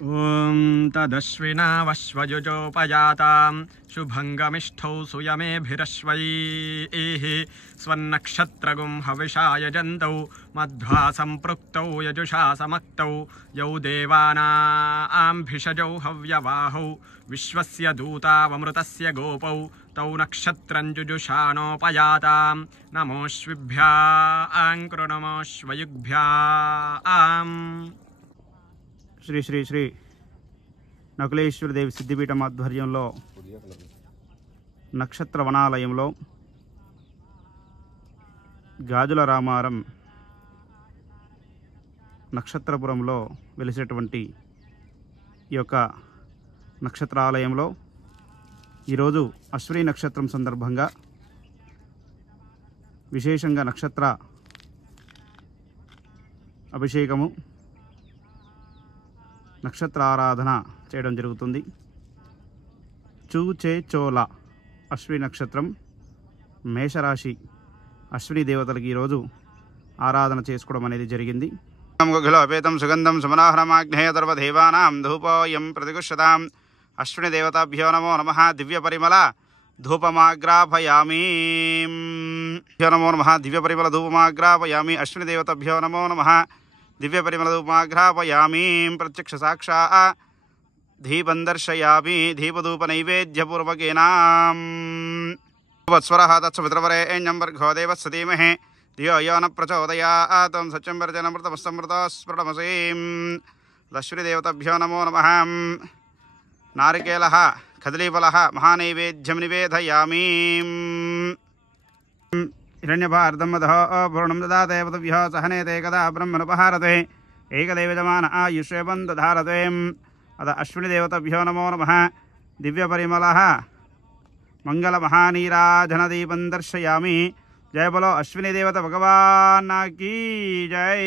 ఓం తదశ్వినావశ్వయుజోపయాతాం శుభంగమిష్ఠౌ సుయమేభిరశ్వైః స్వన్నక్షత్రగుం హవిషాయజంతౌ మధ్వా సంపృక్తౌ యజుషా సమక్తౌ యౌ దేవానాం భిషజౌ హవ్యవాహౌ విశ్వస్య దూతావమృతస్య గోపౌ తౌ నక్షత్రం జుజుషానోపయాతాం నమోశ్విభ్యాం కృణమోశ్వయుగ్భ్యాం. శ్రీ శ్రీ శ్రీ నకులేశ్వర దేవి సిద్ధిపీఠం ఆధ్వర్యంలో నక్షత్ర వనాలయంలో గాజుల రామారం నక్షత్రపురంలో వెలిసేటువంటి ఈ యొక్క నక్షత్రాలయంలో ఈరోజు అశ్విని నక్షత్రం సందర్భంగా విశేషంగా నక్షత్ర అభిషేకము నక్షత్ర ఆరాధన చేయడం జరుగుతుంది. చూచే చోళ అశ్విని నక్షత్రం మేషరాశి అశ్విని దేవతలకు ఈరోజు ఆరాధన చేసుకోవడం అనేది జరిగింది. గుఖిలోపేతం సుగంధం సుమనాహరమాగ్నేయ సర్వదేవానాం ధూపోయం ప్రతిగుష్యతాం అశ్విని దేవతాభ్యో నమో నమః. దివ్య పరిమళ ధూపమాగ్రాపయామి. నమో నమః. దివ్య పరిమళ ధూపమాగ్రాపయామి. అశ్విని దేవతాభ్యో నమో నమః. దివ్య పరిమళ ధూపమాగ్రాపయామి. ప్రత్యక్ష సాక్షా దీపం దర్శయామి. దీపధూప నైవేద్యపూర్వకేనా వత్స్వరః తత్సవితృవరేణ్యం భర్గో దేవస్య ధీమహి ధియో యో న ప్రచోదయాత్. తం సత్యం వరజనమృతమస్తమృతస్ఫుటమసీం. అశ్విని దేవతాభ్యో నమో నమః. నారికేళః కదలీఫలః మహానైవేద్యం నివేదయామి. హిరణ్యభారతం మధో పూర్ణం దదాతే దేవతభ్యో సహనేతే కదా బ్రహ్మనుపహారతే ఏకదేవజమాన ఆయుష్యేవం దధారతే. అద అశ్విని దేవతభ్యో నమో నమః. దివ్యపరిమళః మంగళమహానీరాజనదీపం దర్శయామి. జయ బలో అశ్విని దేవత భగవాన్ కీ జై.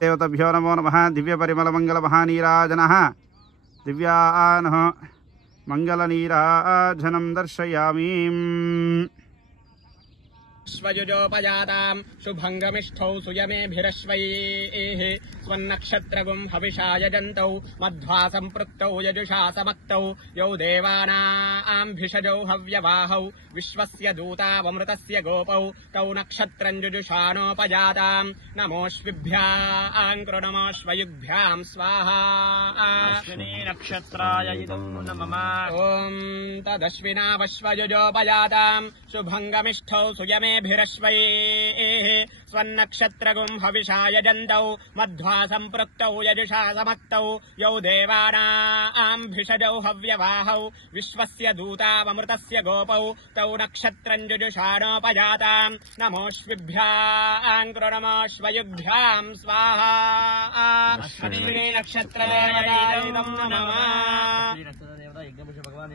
దేవతభ్యో నమో నమః. దివ్యపరిమళ మంగళమహానీరాజనః దివ్యానః మంగళనీరాజనం దర్శయామి. శ్వయుజోపయాతాం శుభంగమిష్ఠౌ సుయమేభిరశ్వైః స్వన్నక్షత్రగుం హవిషాయజంతౌ మధ్వా సంపృక్తౌ యజుషా సమక్తౌ యౌ దేవానాం భిషజౌ హవ్యవాహౌ విశ్వస్య దూతావమృతస్య గోపౌ తౌ నక్షత్రం జుజుషానోపయాతాం నమోశ్విభ్యాం కృణమోశ్వయుగ్భ్యాం స్వాహా. అశ్విని నక్షత్రాయ ఇదం నమః. ఓం తదశ్వినావశ్వయుజోపయాతాం శుభంగమిష్ఠౌ సుయమేభిరశ్వైః స్వన్నక్షత్రగుం హవిషాయజంతౌ మధ్వా సంపృక్తౌ యజుషా సమక్తౌ యౌ దేవానాం భిషజౌ హవ్యవాహౌ విశ్వస్య దూతావమృతస్య గోపౌ తౌ నక్షత్రం జుజుషానోపయాతాం నమోశ్విభ్యాం కృణమోశ్వయుగ్భ్యాం స్వాహా. అశ్విని నక్షత్రాయ ఇదం నమః. శ్రీ నక్షత్ర దేవత యజ్ఞపురుష భగవాన్